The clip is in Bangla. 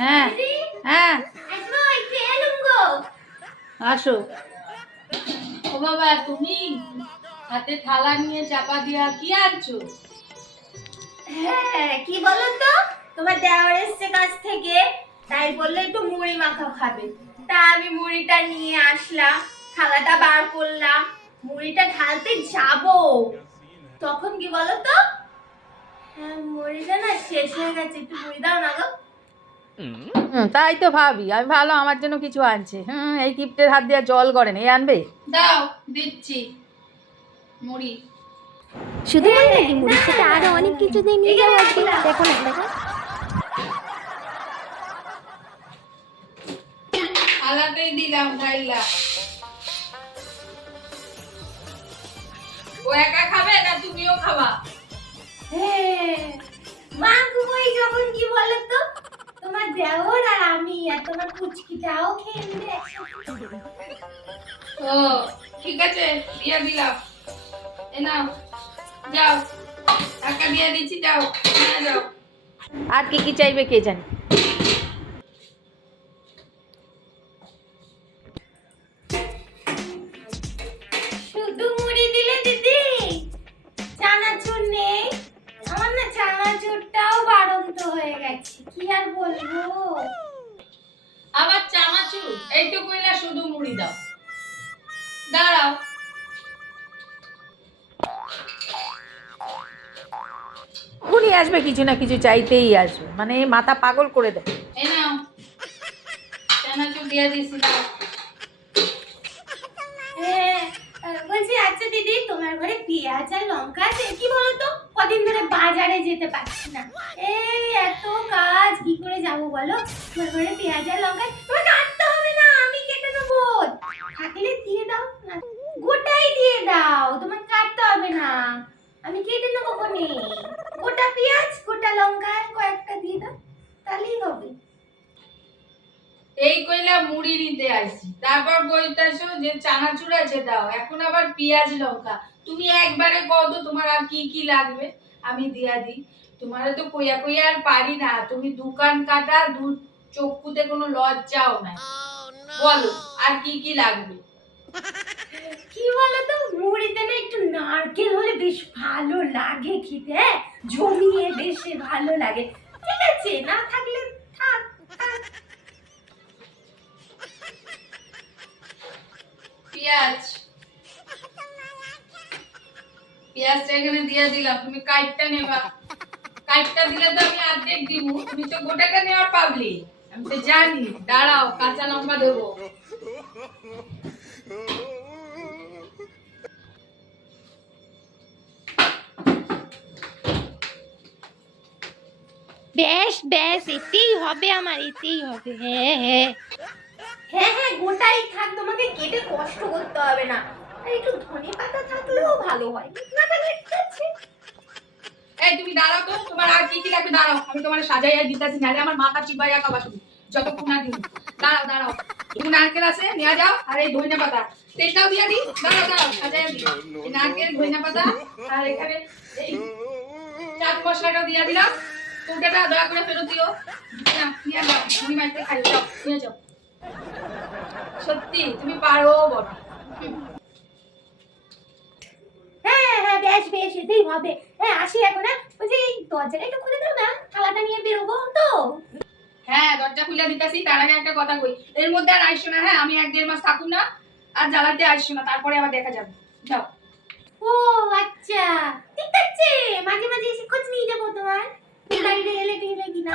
হ্যাঁ হ্যাঁ আসো। ও বাবা, তুমি হাতে থালা নিয়ে চাপা দিয়া কি আনছো? হ্যাঁ, কি বলো তো, তোমার দেওর এসছে কাছ থেকে, তাই বললে একটু মুড়ি মাখা খাবে। তা আমি মুড়িটা নিয়ে আসলাম, থালাটা বার করলাম, মুড়িটা ঢালতে যাব, তখন কি বলো তো, হ্যাঁ মুড়িটা না শেষ হয়ে গেছে, একটু মুড়ি দাও না গো। তাই তো ভাবি, আমি ভালো আমার জন্য কিছু আনছে। এই গিফটের হাত দিয়ে জল গড়েন, এই আনবে? দাও, দিচ্ছি মুড়ি। শুধু নাকি মুড়ির সাথে আরো অনেক কিছু দিয়ে নিয়ে যাবো আজকে। দেখো না দেখো, থালাতেই দিলাম ঢাইলা। ও একা খাবে না তুমিও খাবা? হ্যাঁ, মা কই যখন কি বলো তো, তোমার দেওর আর আমি আর তোমার পুচকিটাও খেয়ে নেবে একসাথে। ও ঠিক আছে, দিয়ে দিলাম। এ নাও, যাও, টাকা দিয়ে দিচ্ছি, যাও নিয়ে যাও। আর কি কি চাইবে কে জানে। শুধু মুড়ি দিলে দিদি, চানাচুর নেই? আমার না চানাচুরটাও বাড়ন্ত হয়ে গেছে, কি আর বলবো। আবার চানাচুর? এইটুকু কইলা শুধু মুড়ি দাও। দাঁড়াও, উনি আসবে, কিছু না কিছু চাইতেই আসবে, মানে মাথা পাগল করে দেয়। এই নাও, চানাচুর দিয়ে দিছি, দাও। হ্যাঁ, বলছি আচ্ছা দিদি, তোমার ঘরে পেঁয়াজ আর লঙ্কা আছে? কি বলতো, কদিন ধরে বাজারে যেতে পারছি না, এই এত কাজ, কি করে যাবো বলো? তোমার ঘরে পেঁয়াজ আর লঙ্কা তোমার কাটতে হবে না, আমি কেটে দেবো, থাকলে দিয়ে দাও না, গোটাই দিয়ে দাও, তোমার কাটতে হবে না, আমি কেটে নেবো কোনে। গোটা পেঁয়াজ গোটা লঙ্কা কয়েকটা দিয়ে দাও, তাহলেই হবে। এই কইলা মুড়ি নিতে আইছি, তারপর বলতেছো যে চানাচুর আছে দাও, এখন আবার পেঁয়াজ লঙ্কা। তুমি একবারে কও তো তোমার আর কি কি লাগবে, আমি দিয়া দিই। তোমারে তো কইয়া কইয়া আর পারি না, তুমি দোকান কাটা দু চক্ষুতে কোনো লজ্জাও নাই। বলো আর কি কি লাগবে। কি বলতো, মুড়িতে না একটু নারকেল হলে বেশ ভালো লাগে খেতে, হ্যাঁ জমিয়ে বেশ ভালো লাগে। ঠিক আছে, না থাকলে থাক থাক। পেঁয়াজ, পেঁয়াজটা এখানে দিয়ে দিলাম, তুমি কাইটটা নেবা। কাইটটা দিলে তো আমি অর্ধেক দিব, তুমি তো গোটাটা নেওয়ার পাবলি, আমি তো জানি। দাঁড়াও, কাঁচা লঙ্কা দেবো। বেশ বেশ, এতেই হবে আমার, এতেই হবে। হ্যাঁ হ্যাঁ হ্যাঁ হ্যাঁ, গোটাই থাক, তোমাকে কেটে কষ্ট করতে হবে না। আর একটু ধনে পাতা থাকলেও ভালো হয়, না থাকলে ঠিক আছে। এই তুমি দাঁড়াও তো, তোমার আর কি কি লাগবে দাঁড়াও, আমি তোমার সাজাইয়া দিতেছি, নাহলে আমার মাথা চিবাইয়া খাবা শুধু যতক্ষণ না দিন। দাঁড়াও দাঁড়াও, তুমি নারকেল আছে নিয়ে যাও, আর এই ধনিয়া পাতা তেলটাও দিয়ে দিই। দাঁড়াও দাঁড়াও, সাজাইয়া দিই। এই নারকেল, ধনিয়া পাতা, আর এখানে এই চাট মশলাটাও দিয়ে দিলাম। কৌটাটা দয়া করে ফেরত দিও না, নিয়ে যাও, তুমি বাড়িতে খাই, যাও নিয়ে যাও। সত্যি তুমি পারো বটে। হ্যাঁ হ্যাঁ, বেশ বেশ, এতেই হবে। হ্যাঁ আসি এখন, হ্যাঁ বলছি এই দরজাটা একটু খুলে দাও না, থালাটা নিয়ে বেরোবো তো। হ্যাঁ, দরজা খুলে দিতেছি, তার আগে একটা কথা কই, এর মধ্যে আর আইসো না। হ্যাঁ, আমি 1-1.5 মাস থাকুম না, আর জ্বালাতে আইসো না, তারপরে আবার দেখা যাবে। যাও। ও আচ্ছা, ঠিক আছে, মাঝে মাঝে এসে খোঁজ নিয়ে যাবো তোমার, বাইরে এলে টেলে কিনা।